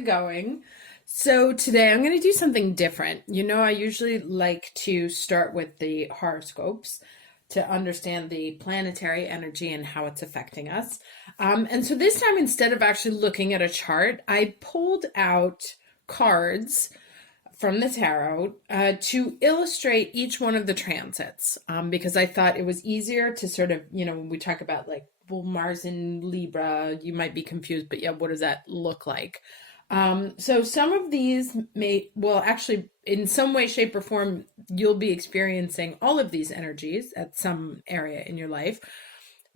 it going? So today I'm going to do something different. You know, I usually like to start with the horoscopes to understand the planetary energy and how it's affecting us. And so this time, instead of actually looking at a chart, I pulled out cards from the tarot to illustrate each one of the transits because I thought it was easier to sort of, you know, when we talk about like, well, Mars in Libra, you might be confused, but yeah, what does that look like? So some of these well, actually, in some way, shape, or form, you'll be experiencing all of these energies at some area in your life.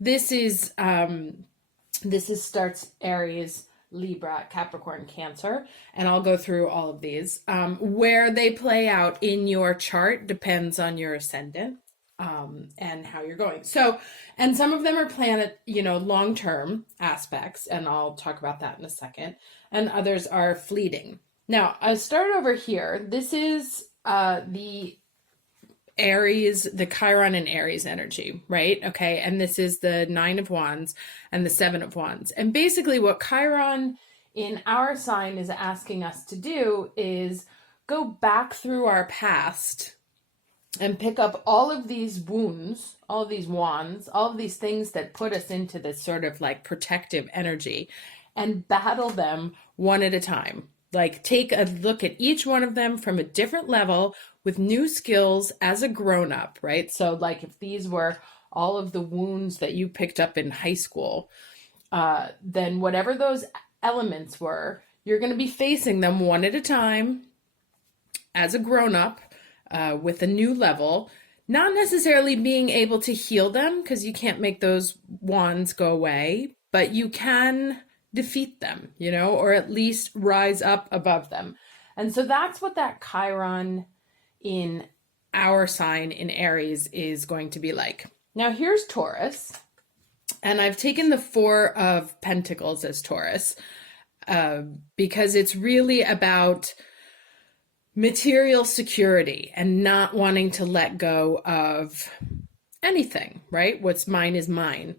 This is starts Aries, Libra, Capricorn, Cancer, and I'll go through all of these. Where they play out in your chart depends on your ascendant and how you're going. So, and some of them are planet, you know, long-term aspects, and I'll talk about that in a second, and others are fleeting. Now, I start over here. This is the Aries, the Chiron and Aries energy, right? Okay, and this is the Nine of Wands and the Seven of Wands. And basically what Chiron in our sign is asking us to do is go back through our past and pick up all of these wounds, all of these wands, all of these things that put us into this sort of like protective energy and battle them one at a time. Like take a look at each one of them from a different level with new skills as a grown-up, right? So like if these were all of the wounds that you picked up in high school, then whatever those elements were, you're going to be facing them one at a time as a grown-up with a new level, not necessarily being able to heal them because you can't make those wands go away, but you can defeat them, you know, or at least rise up above them. And so that's what that Chiron in our sign in Aries is going to be like. Now here's Taurus, and I've taken the Four of Pentacles as Taurus because it's really about material security and not wanting to let go of anything, right? What's mine is mine.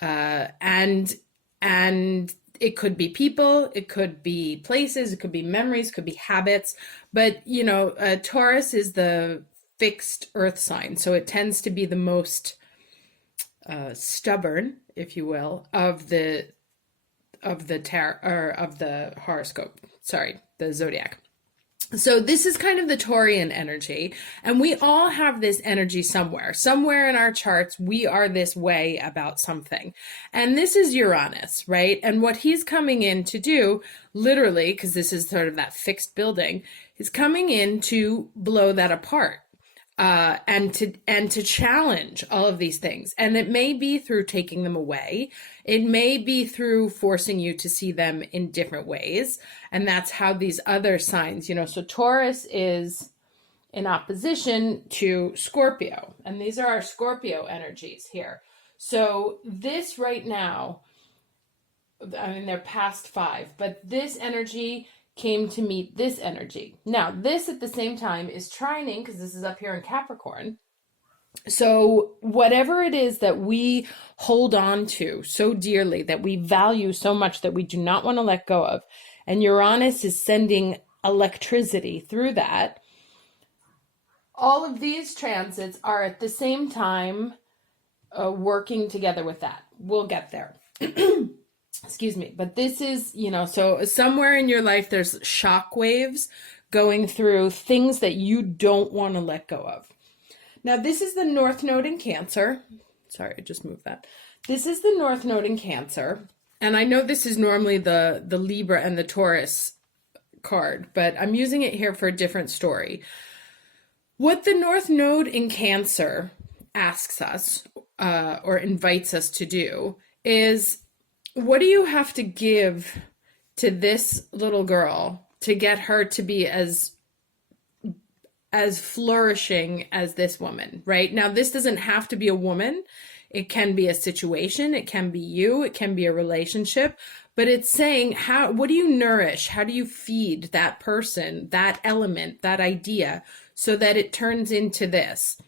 And it could be people, it could be places, it could be memories, it could be habits. But, you know, Taurus is the fixed earth sign. So it tends to be the most stubborn, if you will, of the horoscope. Sorry, the zodiac. So this is kind of the Taurian energy, and we all have this energy somewhere. Somewhere in our charts, we are this way about something. And this is Uranus, right? And what he's coming in to do, literally, because this is sort of that fixed building, is coming in to blow that apart. And to challenge all of these things. And it may be through taking them away. It may be through forcing you to see them in different ways. And that's how these other signs, you know, so Taurus is in opposition to Scorpio. And these are our Scorpio energies here. So this right now, I mean, they're past 5, but this energy came to meet this energy. Now, this at the same time is trining because this is up here in Capricorn. So whatever it is that we hold on to so dearly, that we value so much that we do not want to let go of, and Uranus is sending electricity through that, all of these transits are at the same time working together with that. We'll get there. Excuse me, but this is, you know, so somewhere in your life, there's shock waves going through things that you don't want to let go of. Now, this is the North Node in Cancer. Sorry, I just moved that. This is the North Node in Cancer. And I know this is normally the Libra and the Taurus card, but I'm using it here for a different story. What the North Node in Cancer asks us or invites us to do is, what do you have to give to this little girl to get her to be as flourishing as this woman, right? Now, this doesn't have to be a woman. It can be a situation. It can be you. It can be a relationship. But it's saying, what do you nourish? How do you feed that person, that element, that idea, so that it turns into this?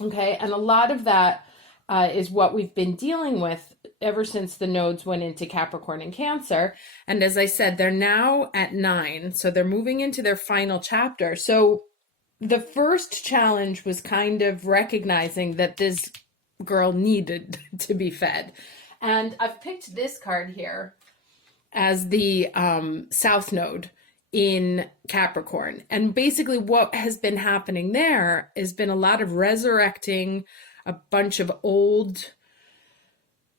Okay. And a lot of that is what we've been dealing with ever since the nodes went into Capricorn and Cancer. And as I said, they're now at 9, so they're moving into their final chapter. So the first challenge was kind of recognizing that this girl needed to be fed. And I've picked this card here as the South Node in Capricorn. And basically what has been happening there has been a lot of resurrecting a bunch of old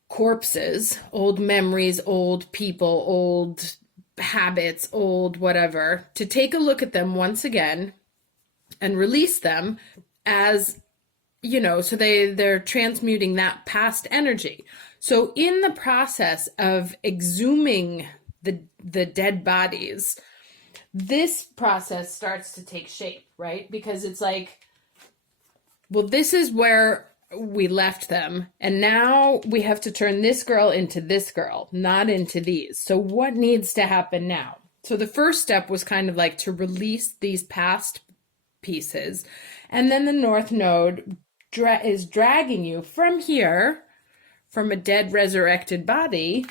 corpses, old memories, old people, old habits, old whatever, to take a look at them once again and release them as, so they're transmuting that past energy. So in the process of exhuming the dead bodies, this process starts to take shape, right? Because it's like, well, this is where we left them, and now we have to turn this girl into this girl, not into these. So what needs to happen now? So the first step was kind of like to release these past pieces, and then the North Node is dragging you from here, from a dead resurrected body,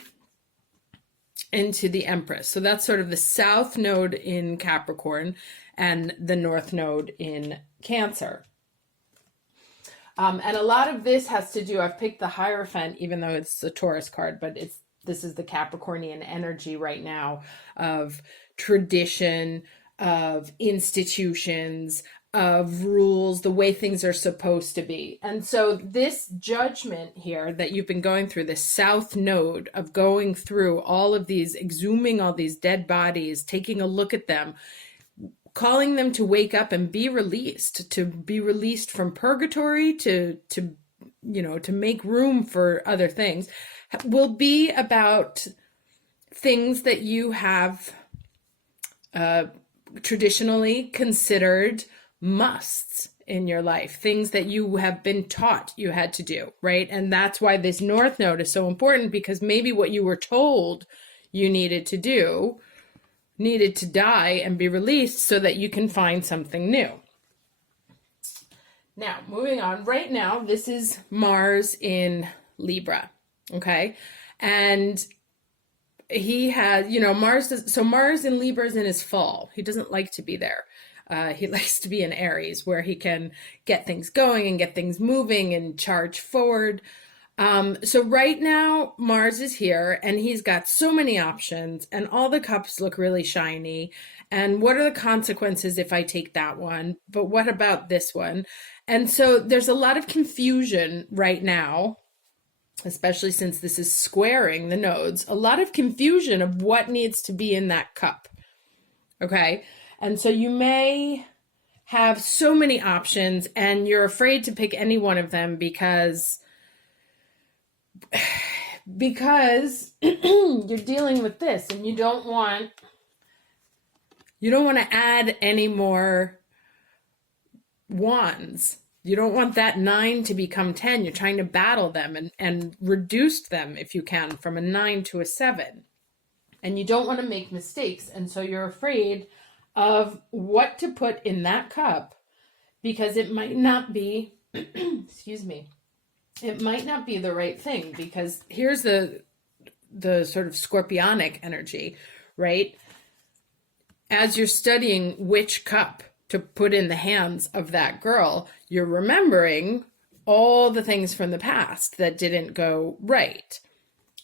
into the Empress. So that's sort of the South Node in Capricorn and the North Node in Cancer. And a lot of this has to do, I've picked the Hierophant, even though it's a Taurus card, but this is the Capricornian energy right now of tradition, of institutions, of rules, the way things are supposed to be. And so this judgment here that you've been going through, this South Node of going through all of these, exhuming all these dead bodies, taking a look at them, calling them to wake up and be released from purgatory to make room for other things, will be about things that you have traditionally considered musts in your life, things that you have been taught you had to do, right? And that's why this North Node is so important, because maybe what you were told you needed to do needed to die and be released so that you can find something new. Now, moving on, right now, this is Mars in Libra, okay? And he has, Mars in Libra is in his fall. He doesn't like to be there. He likes to be in Aries, where he can get things going and get things moving and charge forward. So right now, Mars is here, and he's got so many options, and all the cups look really shiny. And what are the consequences if I take that one? But what about this one? And so there's a lot of confusion right now, especially since this is squaring the nodes, a lot of confusion of what needs to be in that cup. Okay. And so you may have so many options, and you're afraid to pick any one of them because you're dealing with this, and you don't want to add any more wands. You don't want that 9 to become 10. You're trying to battle them and reduce them, if you can, from a 9 to a 7. And you don't want to make mistakes. And so you're afraid of what to put in that cup, because it might not be, excuse me, it might not be the right thing. Because here's the sort of scorpionic energy, right? As you're studying which cup to put in the hands of that girl, you're remembering all the things from the past that didn't go right.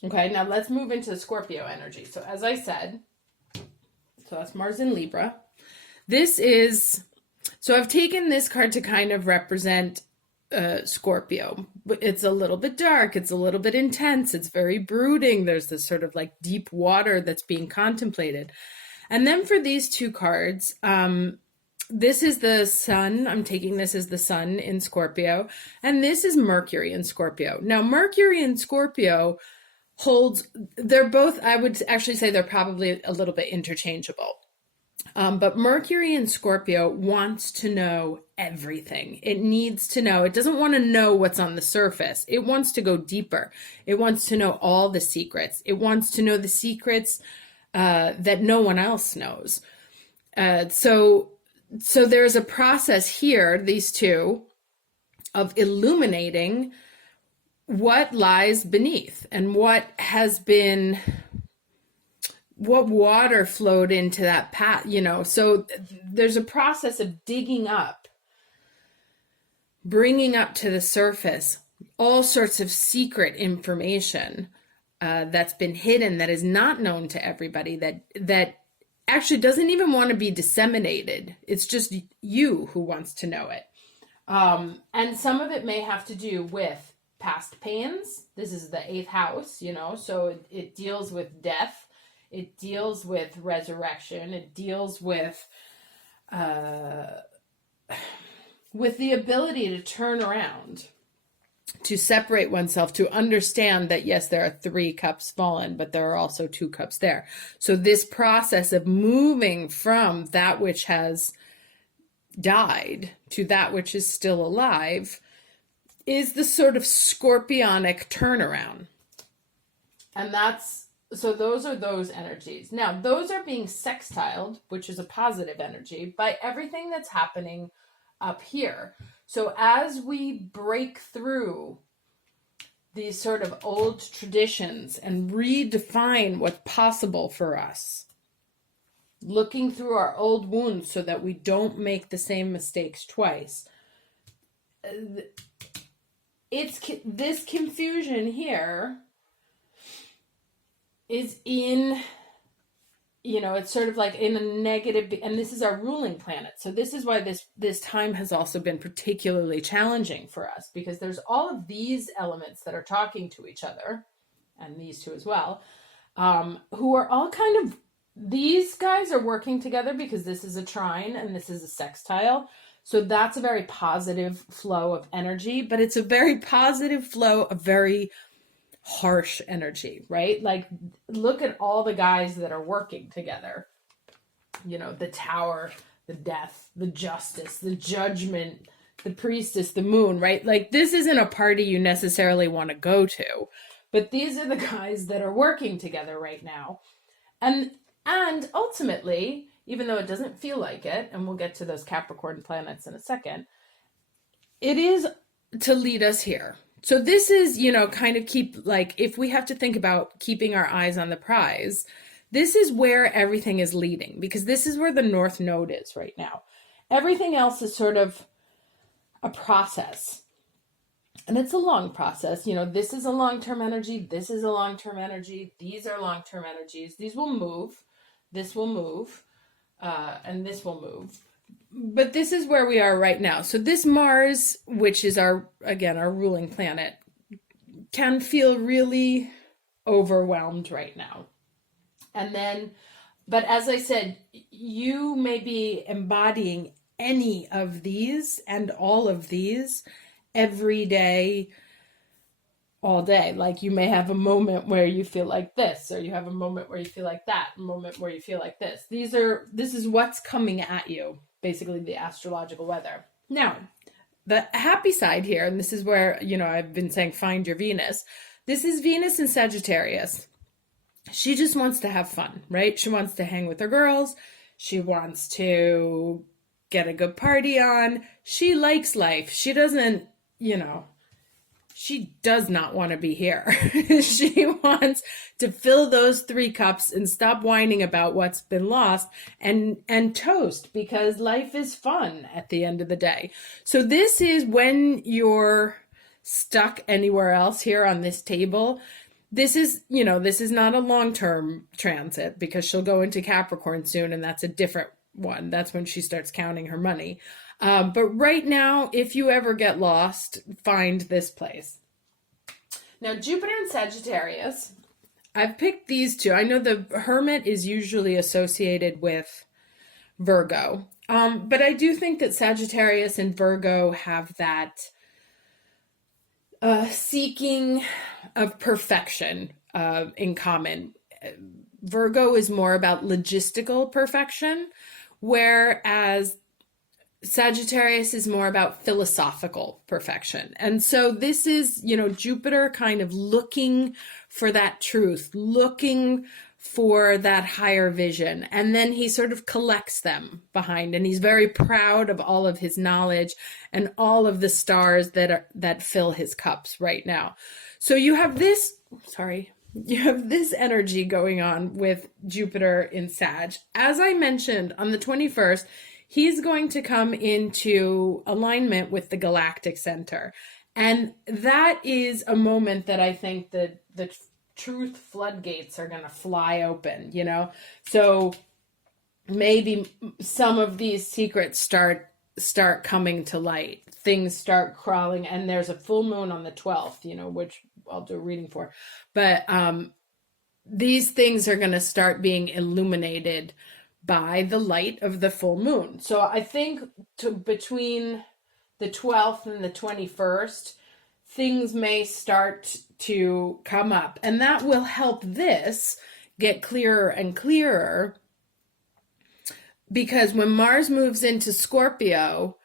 Okay, now let's move into the Scorpio energy. So as I said, so that's Mars in Libra. So I've taken this card to kind of represent Scorpio. It's a little bit dark. It's a little bit intense. It's very brooding. There's this sort of like deep water that's being contemplated. And then for these two cards, this is the sun. I'm taking this as the sun in Scorpio. And this is Mercury in Scorpio. Now, Mercury in Scorpio they're both, I would actually say they're probably a little bit interchangeable. But Mercury in Scorpio wants to know everything. It needs to know. It doesn't want to know what's on the surface. It wants to go deeper. It wants to know all the secrets. It wants to know the secrets that no one else knows. So there's a process here, these two, of illuminating what lies beneath and what water flowed into that path, so there's a process of digging up, bringing up to the surface all sorts of secret information that's been hidden, that is not known to everybody, that actually doesn't even want to be disseminated. It's just you who wants to know it. And some of it may have to do with past pains. This is the 8th house, so it deals with death. It deals with resurrection. It deals with the ability to turn around, to separate oneself, to understand that, yes, there are 3 cups fallen, but there are also 2 cups there. So this process of moving from that which has died to that which is still alive is the sort of scorpionic turnaround. And so those are those energies. Now, those are being sextiled, which is a positive energy, by everything that's happening up here. So as we break through these sort of old traditions and redefine what's possible for us, looking through our old wounds so that we don't make the same mistakes twice, it's this confusion here is in, it's sort of like in a negative, and this is our ruling planet. So this is why this time has also been particularly challenging for us, because there's all of these elements that are talking to each other, and these two as well, who are all kind of, these guys are working together because this is a trine and this is a sextile. So that's a very positive flow of energy, but it's a very positive flow of very harsh energy, right? Like, look at all the guys that are working together. The Tower, the Death, the Justice, the Judgment, the Priestess, the Moon, right? Like, this isn't a party you necessarily want to go to, but these are the guys that are working together right now. And ultimately, even though it doesn't feel like it, and we'll get to those Capricorn planets in a second, it is to lead us here. So this is, kind of if we have to think about keeping our eyes on the prize, this is where everything is leading, because this is where the North Node is right now. Everything else is sort of a process. And it's a long process. This is a long-term energy. This is a long-term energy. These are long-term energies. These will move. This will move. And this will move. But this is where we are right now. So this Mars, which is our ruling planet, can feel really overwhelmed right now. But as I said, you may be embodying any of these and all of these every day, all day. Like, you may have a moment where you feel like this, or you have a moment where you feel like that, a moment where you feel like this. This is what's coming at you, basically the astrological weather. Now, the happy side here, and this is where, I've been saying find your Venus. This is Venus in Sagittarius. She just wants to have fun, right? She wants to hang with her girls. She wants to get a good party on. She likes life. She doesn't, she does not want to be here. She wants to fill those 3 cups and stop whining about what's been lost and toast, because life is fun at the end of the day. So this is when you're stuck anywhere else here on this table. This is not a long-term transit, because she'll go into Capricorn soon, and that's a different one. That's when she starts counting her money. But right now, if you ever get lost, find this place. Now, Jupiter and Sagittarius, I've picked these two. I know the Hermit is usually associated with Virgo, but I do think that Sagittarius and Virgo have that seeking of perfection in common. Virgo is more about logistical perfection, whereas Sagittarius is more about philosophical perfection. And so this is, Jupiter kind of looking for that truth, looking for that higher vision. And then he sort of collects them behind, and he's very proud of all of his knowledge and all of the stars that fill his cups right now. So you have this, you have this energy going on with Jupiter in Sag. As I mentioned, on the 21st, he's going to come into alignment with the galactic center. And that is a moment that I think that the truth floodgates are going to fly open, you know? So maybe some of these secrets start coming to light. Things start crawling, and there's a full moon on the 12th, you know, which I'll do a reading for. But these things are going to start being illuminated by the light of the full moon. So I think between the 12th and the 21st, things may start to come up, and that will help this get clearer and clearer, because when Mars moves into Scorpio,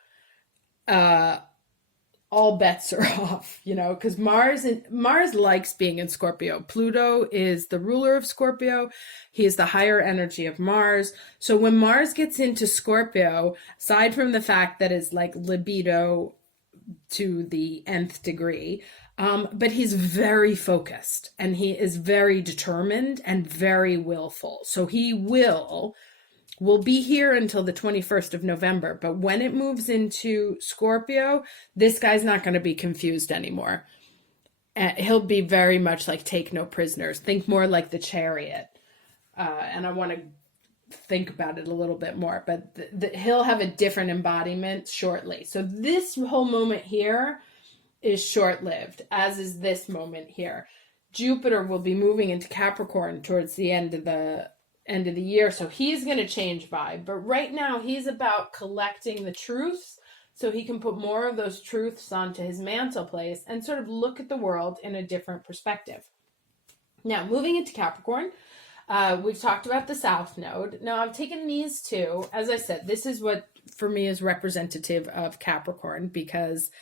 all bets are off, you know, because Mars likes being in Scorpio. Pluto is the ruler of Scorpio. He is the higher energy of Mars. So when Mars gets into Scorpio, aside from the fact that it's like libido to the nth degree, but he's very focused, and he is very determined and very willful. So he will be here until the 21st of November. But when it moves into Scorpio, this guy's not going to be confused anymore. He'll be very much like take no prisoners. Think more like the Chariot. And I want to think about it a little bit more, but he'll have a different embodiment shortly. So this whole moment here is short-lived, as is this moment here. Jupiter will be moving into Capricorn towards the end of the year, so he's going to change vibe. But right now he's about collecting the truths so he can put more of those truths onto his mantle place and sort of look at the world in a different perspective. Now, moving into Capricorn, we've talked about the South Node. Now, I've taken these two. As I said, this is what for me is representative of Capricorn, because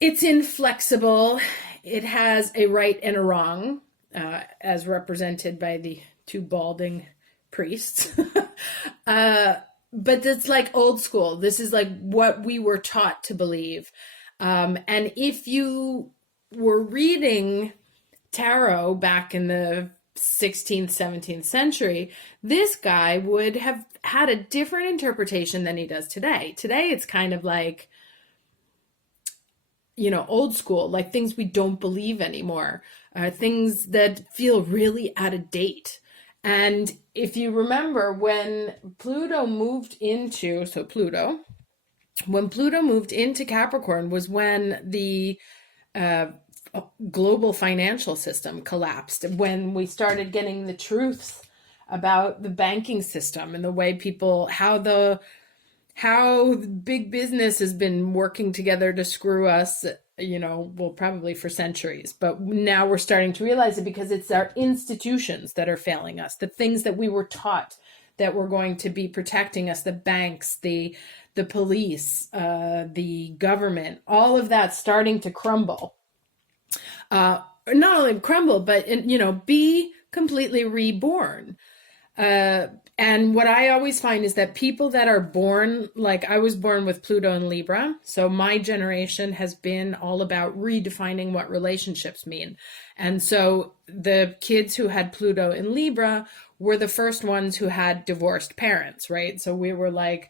it's inflexible. It has a right and a wrong, as represented by the two balding priests. But it's like old school. This is like what we were taught to believe. And if you were reading tarot back in the 16th, 17th century, this guy would have had a different interpretation than he does today. Today, it's kind of like, you know, old school, like things we don't believe anymore, things that feel really out of date. And if you remember, when Pluto moved into Capricorn was when the global financial system collapsed, when we started getting the truths about the banking system and the way people, how big business has been working together to screw us, you know, well, probably for centuries. But now we're starting to realize it, because it's our institutions that are failing us. The things that we were taught that were going to be protecting us, the banks, the police, the government, all of that starting to crumble. Not only crumble, but, you know, be completely reborn. And what I always find is that people that are born, like I was born with Pluto and Libra, so my generation has been all about redefining what relationships mean. And so the kids who had Pluto in Libra were the first ones who had divorced parents, right? So we were like,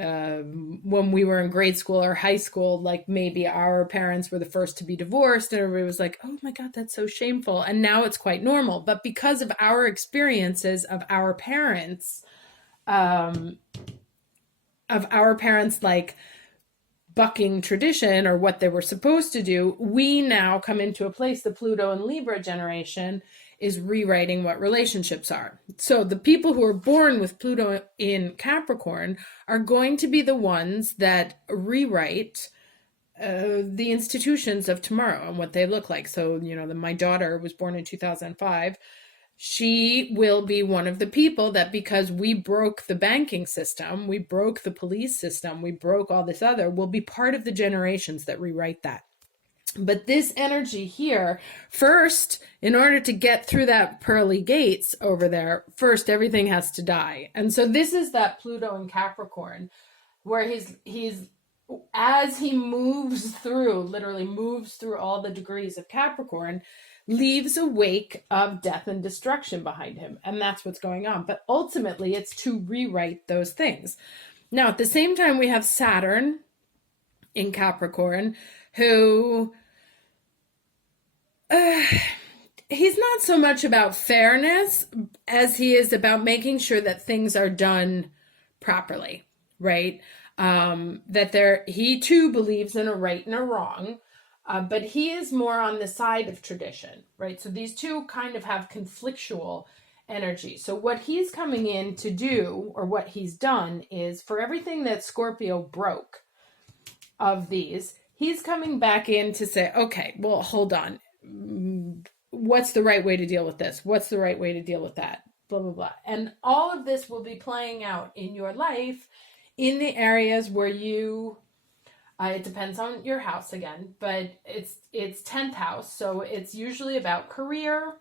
when we were in grade school or high school, like maybe our parents were the first to be divorced, and everybody was like, oh my God, that's so shameful. And now it's quite normal. But because of our experiences of our parents like bucking tradition or what they were supposed to do, we now come into a place, the Pluto and Libra generation is rewriting what relationships are. So the people who are born with Pluto in Capricorn are going to be the ones that rewrite the institutions of tomorrow and what they look like. So, you know, my daughter was born in 2005. She will be one of the people that, because we broke the banking system, we broke the police system, we broke all this other, will be part of the generations that rewrite that. But this energy here, first, in order to get through that pearly gates over there, first everything has to die. And so this is that Pluto in Capricorn, where he's as he moves through, literally moves through all the degrees of Capricorn, leaves a wake of death and destruction behind him. And that's what's going on. But ultimately, it's to rewrite those things. Now, at the same time, we have Saturn in Capricorn, who he's not so much about fairness as he is about making sure that things are done properly, right? That he too believes in a right and a wrong, but he is more on the side of tradition, right? So these two kind of have conflictual energy. So what he's coming in to do, or what he's done, is for everything that Scorpio broke of these, he's coming back in to say, okay, well, hold on. What's the right way to deal with this? What's the right way to deal with that? Blah, blah, blah. And all of this will be playing out in your life in the areas where you, it depends on your house again, but it's 10th house. So it's usually about career,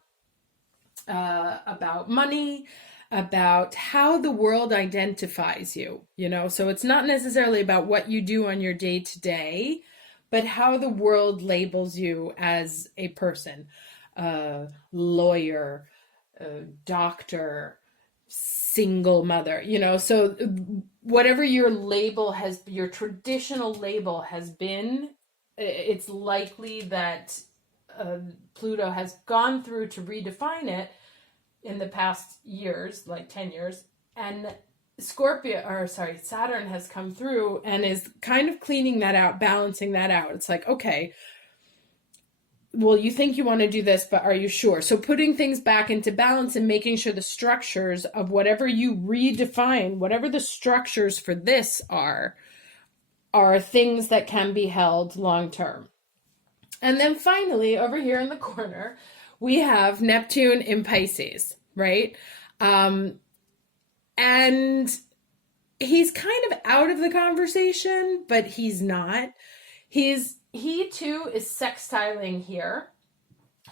about money, about how the world identifies you, so it's not necessarily about what you do on your day to day, but how the world labels you as a person, lawyer, doctor, single mother, so whatever your traditional label has been, it's likely that Pluto has gone through to redefine it in the past years, like 10 years, and Saturn has come through and is kind of cleaning that out, balancing that out. It's like, okay, well, you think you want to do this, but are you sure? So putting things back into balance and making sure the structures of whatever you redefine, whatever the structures for this are things that can be held long term. And then finally, over here in the corner, we have Neptune in Pisces, right? And he's kind of out of the conversation, but he's not. He too is sextiling here.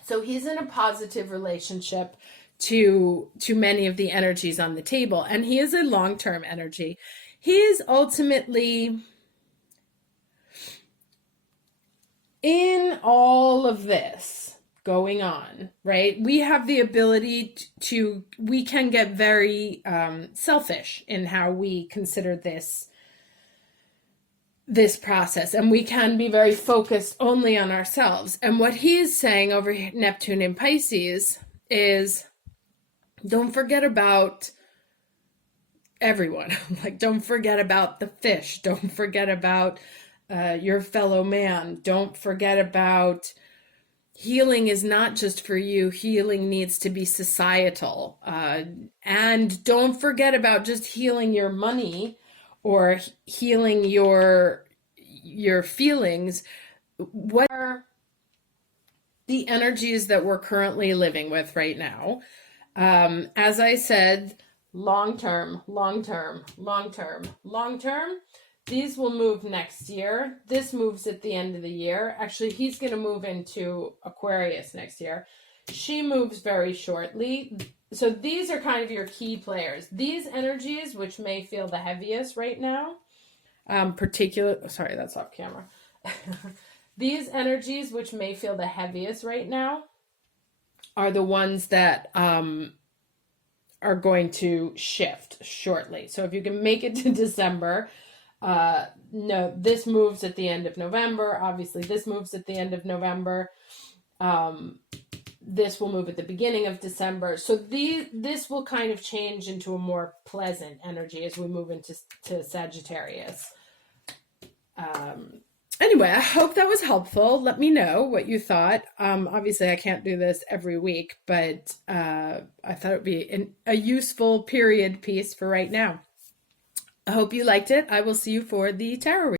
So he's in a positive relationship to many of the energies on the table. And he is a long-term energy. He is ultimately, in all of this going on, right, we have the ability we can get very selfish in how we consider this process, and we can be very focused only on ourselves. And what he is saying over here, Neptune in Pisces, is don't forget about everyone. Like, don't forget about the fish. Don't forget about your fellow man. Don't forget about healing is not just for you. Healing needs to be societal. And don't forget about just healing your money or healing your feelings. What are the energies that we're currently living with right now? As I said, long term, these will move next year. This moves at the end of the year. Actually, he's going to move into Aquarius next year. She moves very shortly. So these are kind of your key players. These energies, which may feel the heaviest right now, sorry, that's off camera. These energies, which may feel the heaviest right now, are the ones that are going to shift shortly. So if you can make it to December, no, this moves at the end of November. Obviously, this moves at the end of November. This will move at the beginning of December. So this will kind of change into a more pleasant energy as we move into Sagittarius. Anyway, I hope that was helpful. Let me know what you thought. Obviously, I can't do this every week, but I thought it would be a useful period piece for right now. I hope you liked it. I will see you for the tarot reading.